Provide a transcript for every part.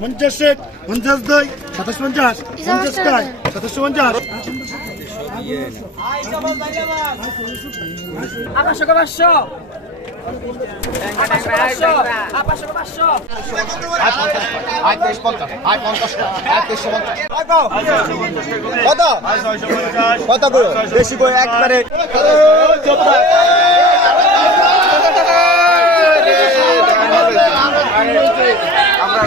পঞ্চাশ এক পঞ্চাশ দুই সাতাশ পঞ্চাশ পঞ্চাশ ছয় পঞ্চাশ। পাঁচশো? পাঁচশো? পাঁচশো? পাঁচশো? পাঁচশো আয় তেইশ পঞ্চাশ আয় পঞ্চাশ আয় তেইশশো পঞ্চাশ কত কত গো বেশি গো একবারে এনো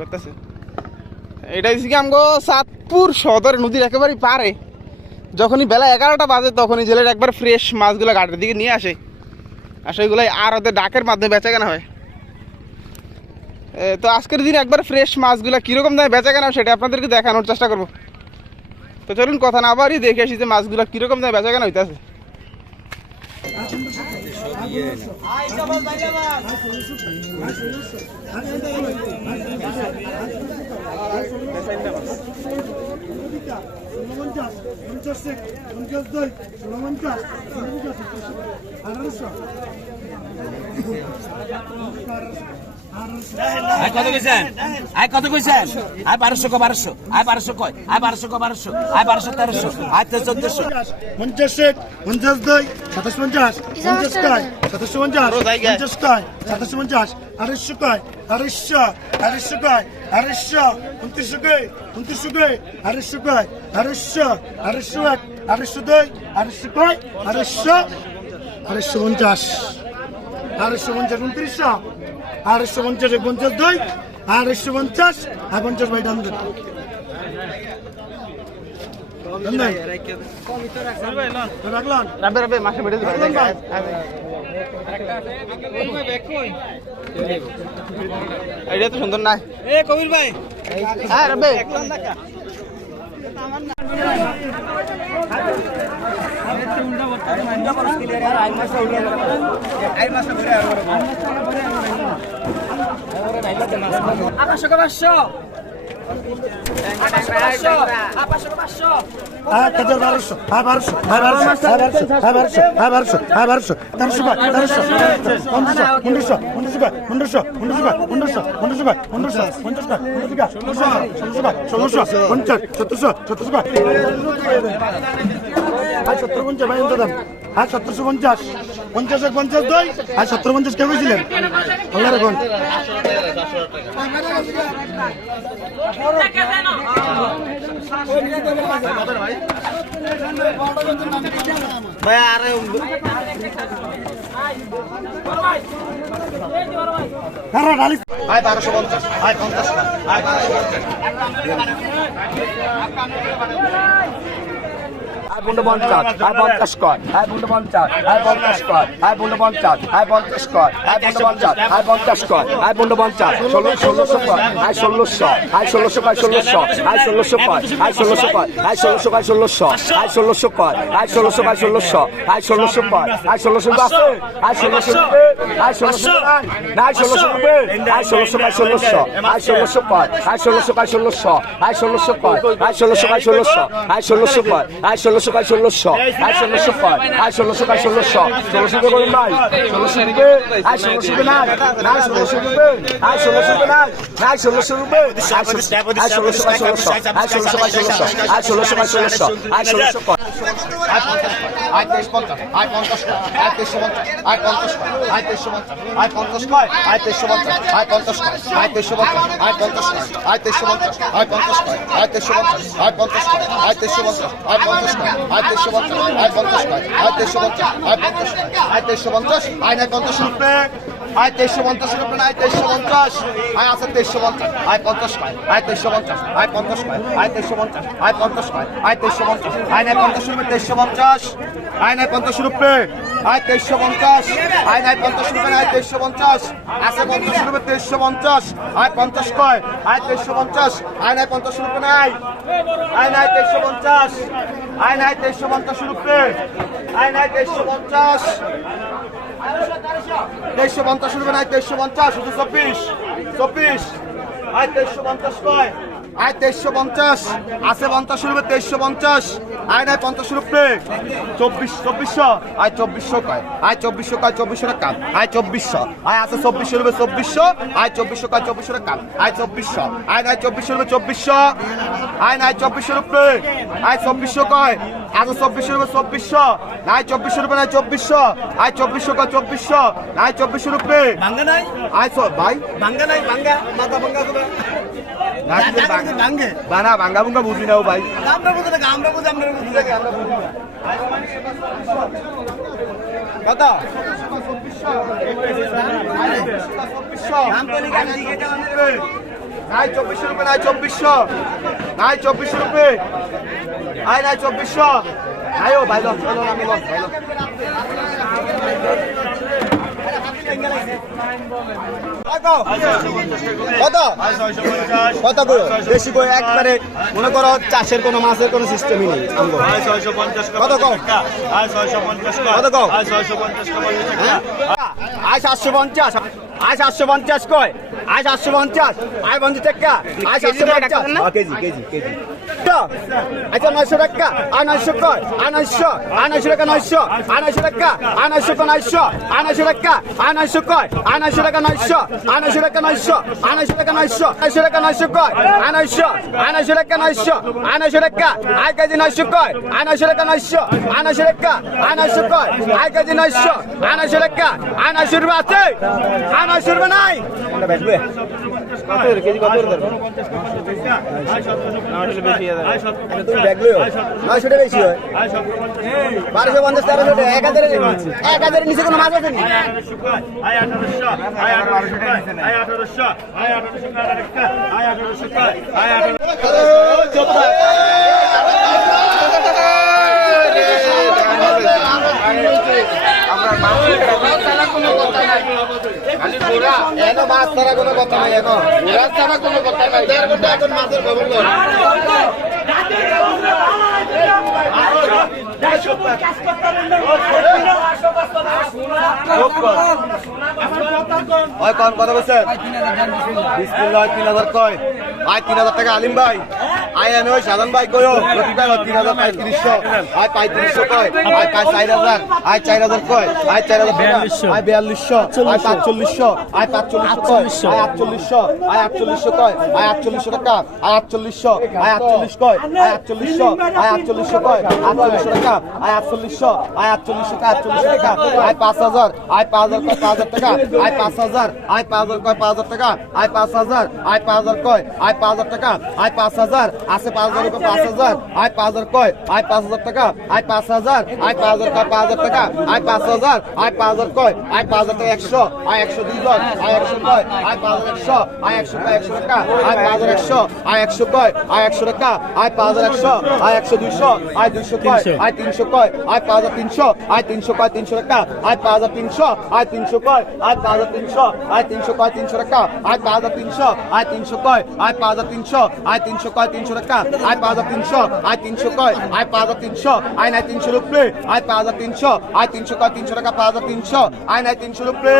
করতেছে। এটা হচ্ছে কি আমগো সাতপুর সদর নদীর একেবারে পারে যখনই বেলা এগারোটা বাজে তখনই জেলের একবার ফ্রেশ মাছগুলো ঘাটের দিকে নিয়ে আসে। আর সেগুলো আর ওদের ডাকের মাধ্যমে বেচা কেনা হয়। তো আজকের দিন একবার ফ্রেশ মাছগুলো কীরকম দামে বেচা কেনা হয় সেটা আপনাদেরকে দেখানোর চেষ্টা করব। তো চলুন কথা না আবারই দেখে আসি যে মাছগুলো কীরকম দামে বেচা কেনা হইতেছে। Gracias. আয় কত কইছেন? আয় কত কইছেন? আয় বারোশো কো বারোশো। আয় বারোশো কয়। আয় বারোশো কো বারোশো। আয় বারোশো তেরোশো। আয় তো চোদ্দশো। পঞ্চাশ এক পঞ্চাশ দুই সাতাশ পঞ্চাশ পঞ্চাশ কয় সাতাশ পঞ্চাশ পঞ্চাশ কয় সাতাশ পঞ্চাশ আড়াইশো কয় আড়াইশো আড়াইশো কয় আড়াইশো উনত্রিশশো কয় উনত্রিশশো কয় আড়াইশো কয় আড়াইশো আড়াইশো এক আড়াইশো দুই আড়াইশো কয় আড়াইশো আড়াইশো পঞ্চাশ। আড়াইশো পঞ্চাশ উনত্রিশশো আড়াইশো পঞ্চাশ এক পঞ্চাশ দুই আড়াইশো পঞ্চাশ আর পঞ্চাশ বাই দেন রাখলাম। রাবে রাবে মাসে বেড়ে এটা তো সুন্দর নাই। এ কবির ভাই। হ্যাঁ রাবে আকাশ আর সত্তর পঞ্চাশ আর সত্তরশো পঞ্চাশ পঞ্চাশ এক পঞ্চাশ দুই? আর সত্তর পঞ্চাশ কে বুঝছিলেন আল্লাহ রাখুন। ভাই আরে আয় বারোশো পঞ্চাশ। আয় পঞ্চাশ। আয় বারোশো পঞ্চাশ। আয় পনেরো পঞ্চাশ আয় পঞ্চাশ কর আয় পনেরো পঞ্চাশ আয় পঞ্চাশ কর আয় পনেরো পঞ্চাশ আয় পঞ্চাশ কর আয় পনেরো পঞ্চাশ আয় পঞ্চাশ কর আয় পনেরো পঞ্চাশ ষোলো ষোলোশো কর আয় ষোলোশো আয় ষোলোশো কর ষোলোশো আয় ষোলোশো কর আয় ষোলোশো কর আয় ষোলোশো কর ষোলোশো আয় ষোলোশো কর আয় ষোলোশো কর ষোলোশো আয় ষোলোশো কর আয় ষোলোশো আছে আয় ষোলোশো আয় ষোলোশো না আয় ষোলোশো রুপে আয় ষোলোশো কর ষোলোশো আয় ষোলোশো কর আয় ষোলোশো কর ষোলোশো আয় ষোলোশো কর আয় ষোলোশো কর ষোলোশো আয় ষোলোশো কর আয় ষোলোশো ষোলোশো কাজ ষোলোশো আর ষোলোশো কয় আর ষোলোশো কাজ ষোলোশো ষোলোশো কে বলুন নাই। ষোলোশো রুপে। আর ষোলোশো রুপে না না ষোলোশো রুপে। আর ষোলোশো রুপে না না ষোলোশো রুপে। আর ষোলোশো কাজ ষোলোশো আর ষোলোশো কাজ ষোলোশো আর ষোলোশো কাজ ষোলোশো আর ষোলোশো কয় আয় তেইশ পঞ্চাশ আয় পঞ্চাশ আয় তেইশশো পঞ্চাশ আয় পঞ্চাশ আয় তেইশশো পঞ্চাশ আয় পঞ্চাশ কয় আয় তেইশশো পঞ্চাশ আয় পঞ্চাশ কয় আয় তেইশশো পঞ্চাশ আয় পঞ্চাশ কয় আয় তেইশশো পঞ্চাশ আয় পঞ্চাশ কয় আয় তেইশশো পঞ্চাশ আয় পঞ্চাশ কয় আয় তেইশশো পঞ্চাশ আয় পঞ্চাশ কয় আয় তেইশশো পঞ্চাশ আয় পঞ্চাশ কয় আয় তেইশশো পঞ্চাশ আয় পঞ্চাশ আয় তেইশশো পঞ্চাশ আয় নয় পঞ্চাশ রুপে আয় তেইশশো পঞ্চাশের উপরে আয় তেইশশো পঞ্চাশ আয় আছে তেইশশো পঞ্চাশ আয় পঞ্চাশ পায় আয় তেইশশো পঞ্চাশ আয় পঞ্চাশ পায় আয় তেইশশো পঞ্চাশ আয় পঞ্চাশ পায় আয় তেইশশো পঞ্চাশ আয় নয় পঞ্চাশের উপরে তেইশশো পঞ্চাশ আয় নাই পঞ্চাশ রুপে। আয় তেইশশো পঞ্চাশ। আয় নাই পঞ্চাশ রুপে, আয় তেইশশো পঞ্চাশ। আছে পঞ্চাশ রুপে, তেইশশো পঞ্চাশ। আয় পঞ্চাশ কয়? আয় তেইশশো পঞ্চাশ। আয় নাই পঞ্চাশ রুপে নাই। আয় নাই তেইশশো পঞ্চাশ। আয় নাই তেইশশো পঞ্চাশ রুপে। আয় নাই তেইশশো পঞ্চাশ। তেইশশো পঞ্চাশ রুপে নাই, তেইশশো পঞ্চাশ। শুধু চব্বিশ। চব্বিশ। আয় তেইশশো পঞ্চাশ কয়? আয় তেইশশো পঞ্চাশ। আছে পঞ্চাশ রুপে তেইশশো পঞ্চাশ। আয় নাই পঞ্চাশ রুপে চব্বিশ চব্বিশশো। আয় চব্বিশশো কয়? আয় চব্বিশশো কয় চব্বিশশো টাকা আয় চব্বিশশো। আয় আছে চব্বিশশো রুপে চব্বিশশো। আয় চব্বিশশো কয় চব্বিশশো টাকা আয় চব্বিশশো। আয় নাই চব্বিশশো রুপে চব্বিশশো। আয় নাই চব্বিশশো রুপে আয় চব্বিশশো কয়? আছে চব্বিশশো রুপে চব্বিশশো। নাই চব্বিশশো রুপে নাই চব্বিশশো। আয় চব্বিশশো কয় চব্বিশশো। নাই চব্বিশশো রুপে ভাঙ্গা নাই? আয় ভাই? ভাঙ্গা নাই ভাঙ্গা মাথা ভাঙ্গে বানা ভাঙ্গা ভুঙ্গা বুঝি নাও ভাই। আমরা বুঝে না আমরা বুঝে আমরা বুঝে কত? নাই চব্বিশশো রুপে নাই চব্বিশশো। নাই চব্বিশশো রুপে। আয় নাই চব্বিশশো। নাই ও ভাই চলো আমি কত? কত কই বেশি কই একবারে মনে করো চাষের কোনো মাছের কোনো সিস্টেমই নেই কত কম? কত কম? হ্যাঁ? আয় সাতশো পঞ্চাশ। আয় সাতশো পঞ্চাশ কয় আয় সাতশো পঞ্চাশ। আয় পঞ্চাশ টাকা আয় সাতশো পঞ্চাশ। হ্যাঁ, কেজি কেজি। কেজি আচ্ছা নয়শো টাকা আয় নয়শো কয় আয় নয়শো আয় নয়শো টাকা নয়শো আয় নয়শো টাকা আয় নয়শো কয় নয়শো আয় নয়শো টাকা আয় নয়শো কয় আয় নয়শো টাকা নয়শো আয় নয়শো টাকা নয়শো আয় নয়শো টাকা নয়শো নয়শো টাকা নয়শো কয় আয় নয়শো আয় নয়শো টাকা নয়শো আয় নয়শো টাকা আয় কেজি নয়শো কয় আয় নয়শো টাকা নয়শো আয় নয়শো টাকা আয় নয়শো কয় আয় কেজি নয়শো আয় নয়শো টাকা আয় নয়শো রুপে আছে আয় নয়শো রুপে নাই কত কেজি কত ব্যাগ লইও নয়শো টাকা বেশি হয় বারোশো পঞ্চাশ তেরোশো টাকা এক হাজারের এক হাজারের নিচে কোনো মাছ আছে নি এনো মাছ ছাড়া কোনো কথা নাই এখন। ছাড়া কোনো কথা নাই। দেড় ঘণ্টা এখন মাছের খবর লয়। হয় কন কথা বলছেন? বিসমিল্লাহ তিন হাজার কয়। ভাই তিন হাজার টাকা আলিম ভাই। আয় এনে ওই সাধারণ ভাই কয়ো প্রতি ভাই তিন হাজার পঁয়ত্রিশশো আয় পঁয়ত্রিশশো কয় আয় পাঁচ চার হাজার আয় চার হাজার কয় আয় চার হাজার আয় বিয়াল্লিশশো আয় পাঁচচল্লিশশো আয় পাঁচচল্লিশশো আয় আটচল্লিশশো আয় আটচল্লিশশো কয় আয় আটচল্লিশশো টাকা আয় আটচল্লিশশো আয় আটচল্লিশ কয় আয় আটচল্লিশশো আয় আটচল্লিশশো কয় আটচল্লিশশো টাকা আয় আটচল্লিশশো আয় আটচল্লিশশো টাকা আটচল্লিশশো টাকা আয় পাঁচ হাজার আয় পাঁচ হাজার কয় পাঁচ হাজার টাকা আয় পাঁচ হাজার আয় পাঁচ হাজার কয় পাঁচ হাজার টাকা আয় পাঁচ হাজার আয় পাঁচ হাজার কয় আয় পাঁচ হাজার টাকা আয় পাঁচ হাজার আছে পাঁচ হাজার রুপে পাঁচ হাজার আয় পাঁচ হাজার কয় আয় পাঁচ হাজার টাকা আয় পাঁচ হাজার আয় পাঁচ হাজার কয় পাঁচ হাজার টাকা আয় পাঁচ হাজার আয় পাঁচ হাজার কয় আয় পাঁচ হাজার টাকা একশো আয় একশো দুই জন আয় একশো কয় আয় পাঁচ হাজার একশো আয় একশো কয় একশো টাকা আয় পাঁচ হাজার একশো আয় একশো কয় আয় একশো টাকা আয় পাঁচ হাজার একশো আয় একশো দুইশো আয় দুইশো কয় আয় তিনশো কয় আয় পাঁচ হাজার তিনশো আয় তিনশো কয় তিনশো টাকা আয় পাঁচ হাজার তিনশো আয় তিনশো কয় আয় পাঁচ হাজার তিনশো আয় তিনশো কয় তিনশো টাকা আয় পাঁচ হাজার তিনশো আয় তিনশো কয় আয় পাঁচ হাজার তিনশো আয় তিনশো কয় তিনশো টাকা আয় পাঁচ হাজার তিনশো আয় তিনশো কয় আয় পাঁচ হাজার তিনশো আয় নাই তিনশো রুপে আয় পাঁচ হাজার তিনশো আয় তিনশো কয় তিনশো টাকা পাঁচ হাজার তিনশো আয় নাই তিনশো রুপে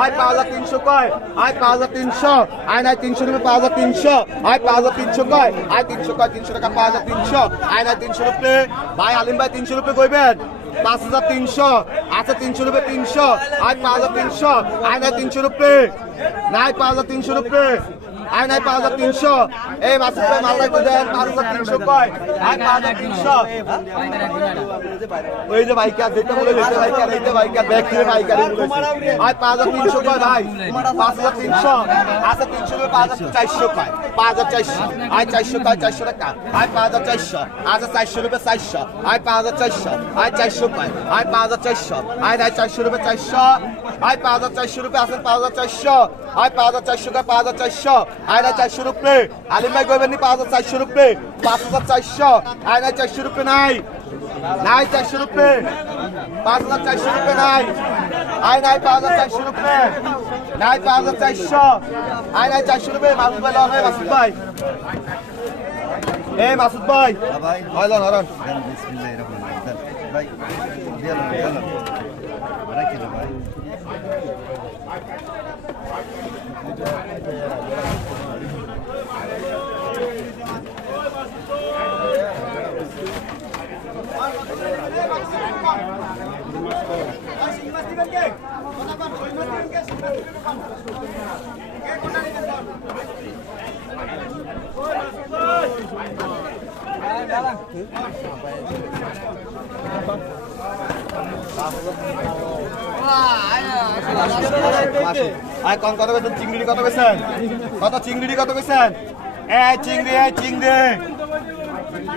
আয় পাঁচ হাজার তিনশো কয় আয় পাঁচ হাজার তিনশো আয় নাই তিনশো রুপে পাঁচ হাজার তিনশো আয় পাঁচ হাজার তিনশো কয় আয় তিনশো কয় তিনশো টাকা পাঁচ হাজার তিনশো আয় নাই তিনশো রুপে ভাই আলিম ভাই তিনশো রুপে কইবেন পাঁচ হাজার তিনশো আচ্ছা তিনশো রুপে তিনশো আয় পাঁচ হাজার তিনশো আয় নাই তিনশো রুপে নাই পাঁচ হাজার তিনশো রুপে আয় নাই পাঁচ হাজার তিনশো এই দেন পাঁচ হাজার তিনশো কয় আয় পাঁচ হাজার তিনশো ওই যে বাইকার যেটা বলে যেতে বাইকার এই বাইকার ব্যাগ থেকে বাইকার আয় পাঁচ হাজার তিনশো কয় ভাই পাঁচ হাজার তিনশো আচ্ছা তিনশো পাঁচ হাজার চারশো কয় পাঁচ হাজার চারশো আয় চারশো কয় চারশো টাকা আয় পাঁচ হাজার চারশো আচ্ছা চারশো রুপে চারশো আয় পাঁচ হাজার চারশো আয় চারশো কয় আয় পাঁচ হাজার চারশো আয় নাই চারশো রুপে চারশো আয় পাঁচ হাজার চারশো রুপে আছে পাঁচ হাজার চারশো আয় পাঁচ হাজার চারশো কয় পাঁচ হাজার চারশো আয় নাই চারশো রুপে। আলিম ভাই কইবেন পাঁচ হাজার চারশো রুপে। পাঁচ হাজার চারশো। আয় নাই চারশো রুপে নাই। নাই চারশো রুপে। পাঁচ হাজার চারশো রুপে নাই। আয় নাই পাঁচ হাজার চারশো রুপে। নাই পাঁচ হাজার চারশো। আয় নাই চারশো রুপে। মাসুদ ভাই লন মাসুদ ভাই। এ মাসুদ ভাই। হয় হরন আয় কম কত বেছেন চিংড়ি কত বেছেন কত চিংড়ি কত বেছেন এই, চিংড়ি এই চিংড়ি।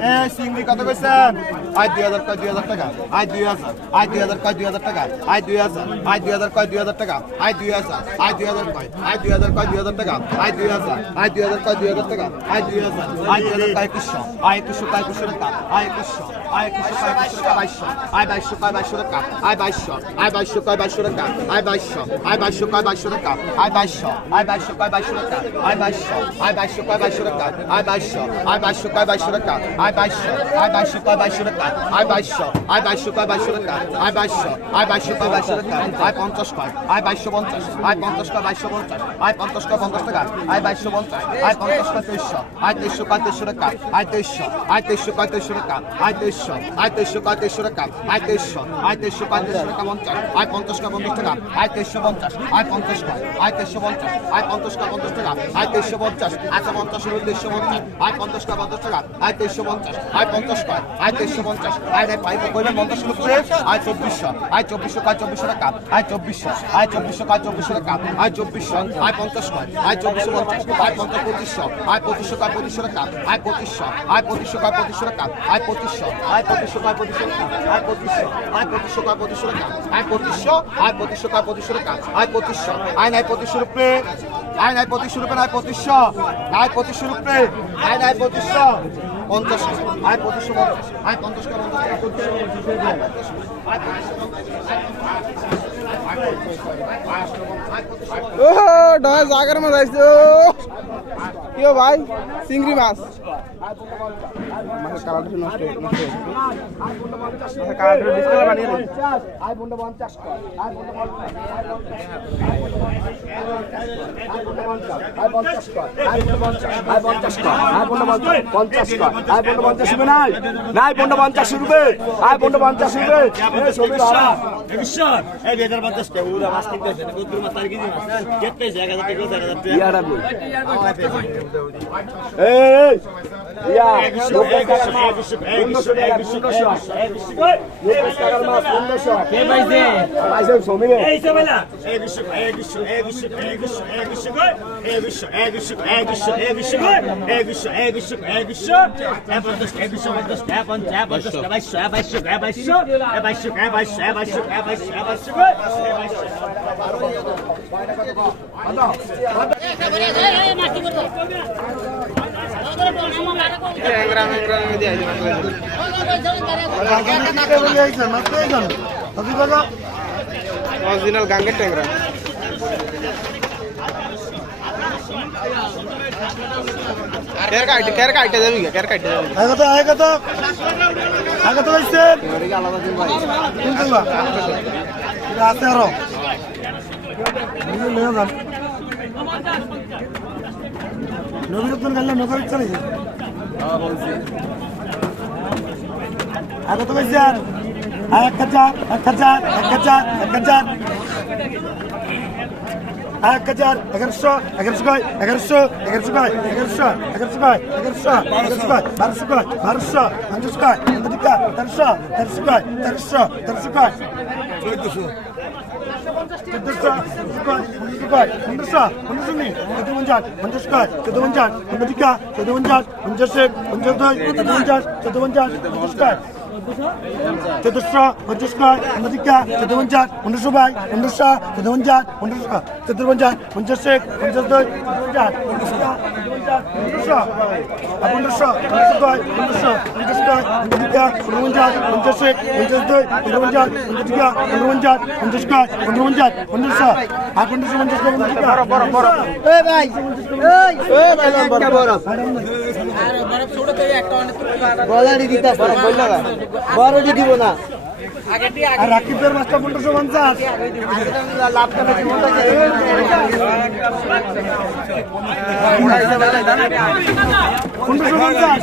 এই, চিংড়ি কত বেছেন আয় দুই হাজার কয় দুই হাজার টাকা আয় দুই হাজার আয় দুই হাজার কয় দুই হাজার টাকা আয় দুই হাজার আয় দুই হাজার কয় দুই হাজার টাকা আয় দুই হাজার আয় দুই হাজার কয় আয় দুই হাজার কয় দুই হাজার টাকা আয় দুই হাজার আয় দুই হাজার কয় দুই হাজার টাকা আয় দুই হাজার আয় দুই হাজার কয় একুশশো আয় একুশশো কয় একুশশো টাকা আয় একুশশো আয় একুশশো কয় একুশশো টাকা বাইশশো আয় বাইশশো কয় বাইশশো টাকা আয় বাইশশো আয় বাইশশো কয় বাইশশো টাকা আয় বাইশশো আয় বাইশশো কয় বাইশশো টাকা আয় বাইশশো আয় বাইশশো কয় বাইশশো টাকা আয় বাইশশো আয় বাইশশো কয় বাইশশো টাকা আয় বাইশশো আয় বাইশশো কয় বাইশশো টাকা আয় বাইশশো আয় বাইশশো কয় বাইশশো টাকা আয় বাইশশো আয় বাইশশো কয় বাইশশো টাকা আয় বাইশশো আয় বাইশশো কয় বাইশশো টাকা আয় পঞ্চাশ কয় আয় বাইশশো পঞ্চাশ আয় পঞ্চাশ কয় বাইশশো পঞ্চাশ আয় পঞ্চাশ কয় পঞ্চাশ টাকা আয় বাইশশো পঞ্চাশ আয় পঞ্চাশ কয় তেইশশো আয় তেইশশো কয় তেইশশো টাকা আয় তেইশশো আয় তেইশশো কয় তেইশশো টাকা আয় তেইশশো আয় তেইশশো কয় তেইশশো টাকা আয় তেইশশো আয় তেইশশো কয় তেইশশো টাকা পঞ্চাশ আয় পঞ্চাশ কয় পঞ্চাশ টাকা আয় তেইশশো পঞ্চাশ আয় পঞ্চাশ কয় আয় তেইশশো পঞ্চাশ আয় পঞ্চাশ কয় পঞ্চাশ টাকা আয় তেইশশো পঞ্চাশ আচ্ছা পঞ্চাশ হলো পঞ্চাশ আয় পঞ্চাশ কয় পঞ্চাশ টাকা আয় তেইশশো পঞ্চাশ আয় পঞ্চাশ কয় আয় তেইশশো পঞ্চাশ আয় নাই পাইপ কইবেন পঞ্চাশ হলো করে আয় চব্বিশশো আয় চব্বিশশো কয় চব্বিশশো টাকা আয় চব্বিশশো আয় চব্বিশশো কয় চব্বিশশো টাকা আয় চব্বিশশো আয় পঞ্চাশ কয় আয় চব্বিশশো পঞ্চাশ আয় পঞ্চাশ পঁচিশশো আয় পঁচিশশো কয় পঁচিশশো টাকা আয় পঁচিশশো আয় পঁচিশশো কয় পঁচিশশো টাকা আয় পঁচিশশো আয় পঁচিশশো কয় পঁচিশশো টাকা আয় পঁচিশশো আয় পঁচিশশো কয় পঁচিশশো টাকা আয় পঁচিশশো আয় পঁচিশশো কয় পঁচিশশো টাকা আয় পঁচিশশো আয় নাই পঁচিশশো রুপে আয় নাই পঁচিশশো রুপে নাই পঁচিশশো আয় পঁচিশশো রুপে আয় নাই পঁচিশশো পঞ্চাশ আয় পঁচিশশো পঞ্চাশ আয় পঞ্চাশ ও ডয় মধ্যে আইসো কিও ভাই চিংড়ি মাছ মাছের কালারটা নষ্ট নষ্ট মাছের কালারটা ডিসকালার বানিয়ে দিন আই বন্ধু 50 কর নাই নাই বন্ধু 50 হবে আই বন্ধু 50 হবে Ei! Ya, Lucas Caramaz, Mundo Chorega, Mundo Chorega. Lucas Caramaz, Mundo Chorega. Quem vai dizer? Mas eu sou meu. Ei, seu ei, lá. ei, chico, ei, chico, ei, chico, ei, chico, ei, chico. ei, chico, ei, chico, ei, chico, ei, chico. ei, chico, ei, chico, ei, chico. ei, bom ei, ego, ei, dos ei, bom ei, pé, ei, dos ei, vai ei, vai ei, vai ei, É ei, chorar, ei, chorar, ei, chorar, ei, chorar, ei, chorar. ei, vai chorar. Original গাঙ্গের ট্যাংরা কের কাটে কের কাটে যাবি কের কাটে যাবি আগত আগত আগত হইছে এবারে কি আলাদা দিন ভাই কোনগুলা এটা আছে আরও নিয়ে যান গাইলে নগর ইচ্ছা নাকি আগত হইছে আর এক হাজার এক হাজার এক হাজার এক হাজার এক হাজার এগারোশো এগারোশো কয় এগারোশো এগারোশো কয় এগারোশো এগারোশো কয় এগারোশো এগারোশো কয় বারোশো কয় বারোশো পঞ্চাশ কয় কয় তেরোশো তেরোশো কয় তেরোশো তেরোশো কয় চোদ্দশো চোদ্দশো Menderskat, Mendersa, Menderseni, Kedunjat, Menderskat, Kedunjat, Mendika, Kedunjat, Mendersek, Menderdoy, Kedunjat, Kedunjat, Menderskat. चतुस्रा पंचस्कार नदिका चतुर्वंचात उन्नसुबाई उन्नसा चतुर्वंचात उन्नसुका चतुर्वंचात पंचसेक पंचसदोय चतुर्वंचात দুশো পনেরোশো পনেরোশো দুই পনেরোশো পঞ্চাশ দুই পঞ্চাশ ঊনপঞ্চাশ পঞ্চাশ এক পঞ্চাশ দুই ঊনপঞ্চাশ পঞ্চাশ দুই ঊনপঞ্চাশ পঞ্চাশ পাঁচ ঊনপঞ্চাশ পঞ্চাশশো আর পঞ্চাশ পঞ্চাশ পঞ্চাশ বড় দিদি দিব না। আর রাকিবের মাছটা পনেরোশো পঞ্চাশ পনেরোশো পঞ্চাশ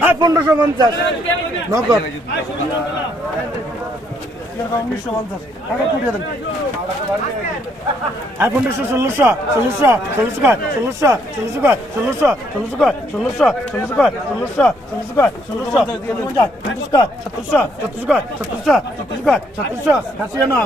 হ্যাঁ পনেরোশো পঞ্চাশ নগদ। উনিশশো পঞ্চাশ টাকা কুড়িয়ে দেন আর পনেরোশো ষোলোশো ষোলোশো ষোলোশো কয় ষোলোশো ষোলোশো কয় ষোলোশো ষোলোশো কয় ষোলোশো ষোলোশো কয় ষোলোশো ষোলোশো কয় ষোলোশো পঞ্চাশ পঞ্চাশ কয় সতেরোশো সতেরোশো কয় সতেরোশো সতেরোশো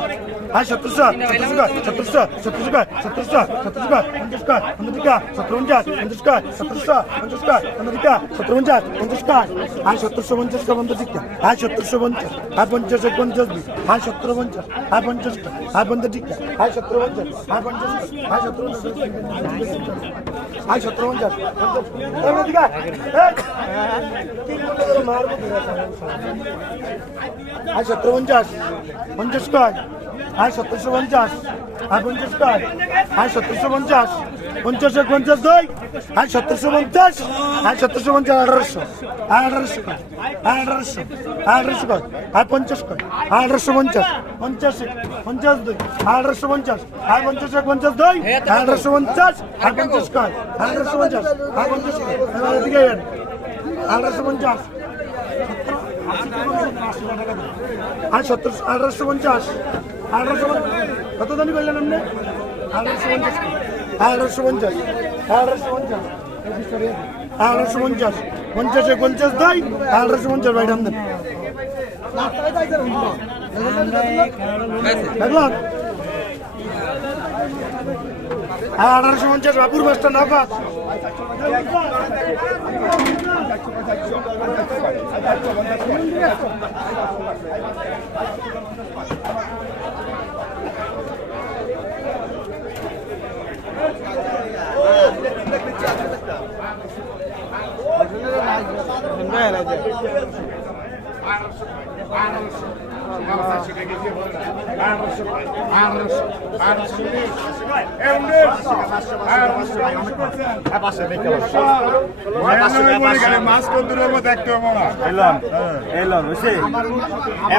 হাই সতেরোশো সতেরোশো সতেরোশো সতেরোশো সতেরোশো সতেরোশো অন্যদিকা সতেরোঞ্চাশ অন্যদিকা সতেরোশো অন্যদিকা অন্যদিকা সতেরোঞ্চাশ অন্যদিকা হাই সতেরোশো পঞ্চাশ অন্যদিকা হাই সতেরোশো পঞ্চাশ হাই পঞ্চাশ এক পঞ্চাশ দুই হাই সতেরো পঞ্চাশ হাই পঞ্চাশ হাই পঞ্চাশিকা হাই সতেরো পঞ্চাশ হাই পঞ্চাশ হাই সতেরো হাই সতেরো পঞ্চাশ অন্যদিকা মারব হাই সতেরো পঞ্চাশ পঞ্চাশ কয় হাই সতেরোশো পঞ্চাশ। হাই, পঞ্চাশ কয়? হাই সতেরোশো পঞ্চাশ। পঞ্চাশ এক, পঞ্চাশ দুই। হাই সতেরোশো পঞ্চাশ। হাই সতেরোশো পঞ্চাশ, আঠারোশো। হাই, আঠারোশো কয়? হাই, আঠারোশো। হাই, আঠারোশো কয়? হাই, পঞ্চাশ কয়? হাই, আঠারোশো পঞ্চাশ। পঞ্চাশ এক, পঞ্চাশ দুই। হাই, আঠারোশো পঞ্চাশ। হাই, পঞ্চাশ এক, পঞ্চাশ দুই। হাই, আঠারোশো পঞ্চাশ। হাই, পঞ্চাশ কয়? হাই, আঠারোশো পঞ্চাশ। হাই, পঞ্চাশ এবার এদিকে আঠারোশো পঞ্চাশ। আর সত্তর আঠারোশো পঞ্চাশ। আঠারোশো কত দামি করলেন আপনি? আঠারোশো পঞ্চাশ। আঠারোশো পঞ্চাশ। আঠারোশো পঞ্চাশ। আঠারোশো পঞ্চাশ। পঞ্চাশ পঞ্চাশ দাই, আঠারোশো পঞ্চাশ দেন। দেখলাম আঠারোশো পঞ্চাশ বাপুর 挺？很贵了，这。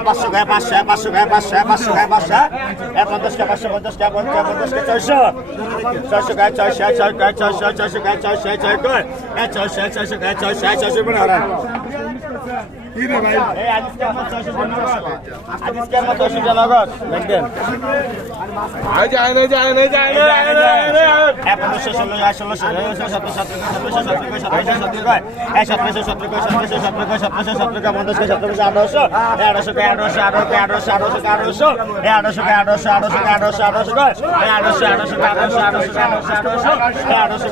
পাঁচশো গায়ে পাঁচশো পাঁচশো গায়ে পাঁচশো পাঁচশো গায়ে পাঁচশো পঞ্চাশটা পাঁচশো পঞ্চাশটা পঞ্চাশ পঞ্চাশটা ছয়শো ছয়শো গায়ে ছয়শো ছয় গায়ে ছয়শো ছয়শো গায়ে ছয়শো ছয় ছয় ছয়শো গায়ে ছয়শো ছয়শো গায়ে ছয়শো ছয়শো মানে আঠারোশো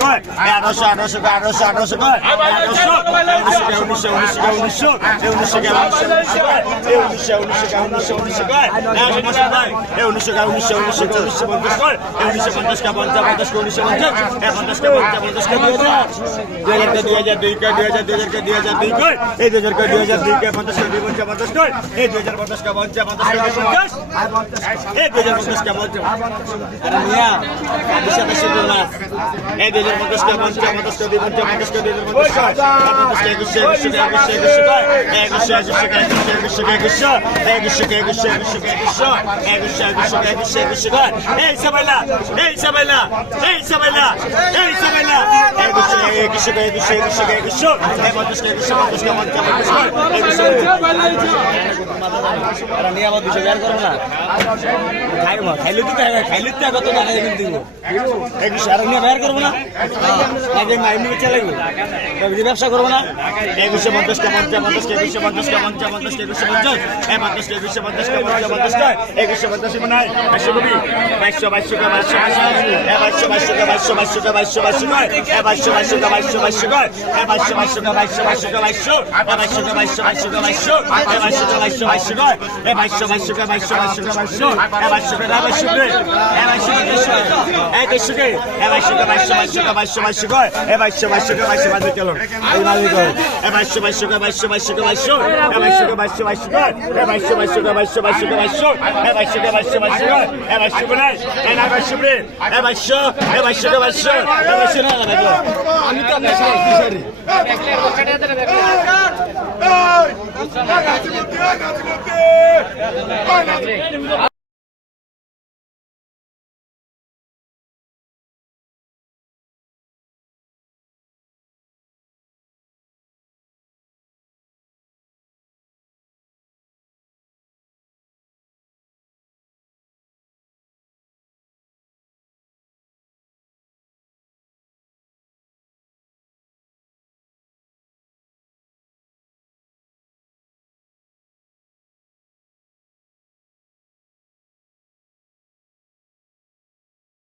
করে আঠারোশো আঠারোশো করে আঠারোশো আঠারোশো করে আঠারোশো উনিশশো উনিশশো উনিশশো উনিশশো উনিশশো উনিশশো উনিশশো করে উনিশশো করে উনিশশো উনিশশো উনিশশো পঞ্চাশ করে উনিশশো পঞ্চাশকে পঞ্চাশ পঞ্চাশকে উনিশশো পঞ্চাশ পঞ্চাশকে পঞ্চাশ পঞ্চাশকে দুই হাজার দুই হাজার দুই হাজার দুই হাজার দুই হাজারকে দুই হাজার দুই করে এই দুই হাজারকে দুই হাজার দুই কে পঞ্চাশকে দুই পঞ্চাশ পঞ্চাশ করে এই দুই হাজার পঞ্চাশকে পঞ্চাশ পঞ্চাশকে পঞ্চাশ এই দুই হাজার পঞ্চাশকে পঞ্চাশ মিয়া এই দুই হাজার পঞ্চাশ পঞ্চাশ পঞ্চাশ কা দুই পঞ্চাশ পঞ্চাশ কা দুই হাজার পঞ্চাশ কয় একুশশো একুশশো একুশশো একুশশো কয় একুশশো একুশশো একুশশো একুশশো একুশশো একুশশো একুশশো একুশশো একুশশো একুশশো একুশশো একুশশো কয় এই সবাইলা এই সবাইলা এই সবাইলা এই সবাইলা একুশশো একুশশো একুশশো একুশশো এই পঞ্চাশটা একুশশো পঞ্চাশটা পঞ্চাশ একুশশো নিয়ে আবার দুশো বের করব না খাইব খাইলে তো খাইলে তো কত টাকা কিন্তু আর নিয়ে বের করব না আগে মাইনি বেচা লাগবে যদি ব্যবসা করব না একুশশো পঞ্চাশটা পঞ্চাশ পঞ্চাশটা একুশশো পঞ্চাশটা পঞ্চাশ পঞ্চাশটা একুশশো পঞ্চাশ এই পঞ্চাশটা একুশশো পঞ্চাশটা পঞ্চাশ পঞ্চাশটা একুশশো পঞ্চাশ মানে বাইশশো কবি বাইশশো বাইশশো কা বাইশশো বাইশশো বাইশশো বাইশশো বাইশশো কা বাইশশো বাইশশো কয় এ বাইশশো বাইশশো কা বাইশশো বাইশশো কয় এ বাইশশো বাইশশো কা বাইশশো বাইশশো কা বাইশশো এ বাইশশো কা বাইশশো বাইশশো কা বাইশশো এ বাইশশো কা বাইশশো বাইশশো কয় এ বাইশশো বাইশশো কা বাইশশো বাইশশো কা বাইশশো এ বাইশশো কা বাইশশো কে এ বাইশশো কা বাইশশো বাইশশো কে এ বাইশশো কা baixinho, vai baixinho, baixinho, baixinho. É baixinho, baixinho, vai mais vai que vai Aí, mais do É baixinho, vai baixinho, baixinho, baixinho. vai baixinho, baixinho, baixinho. É baixinho, baixinho, baixinho, vai baixinho. É baixinho, vai baixinho. É baixinho, vai É na baixinho, vai É mais é vai baixinho. É baixinho, vai meu vai আমি vai বেশি অফিসারি দেখলে vai ধরে দেখলে এই vai মধ্যে গাছি মধ্যে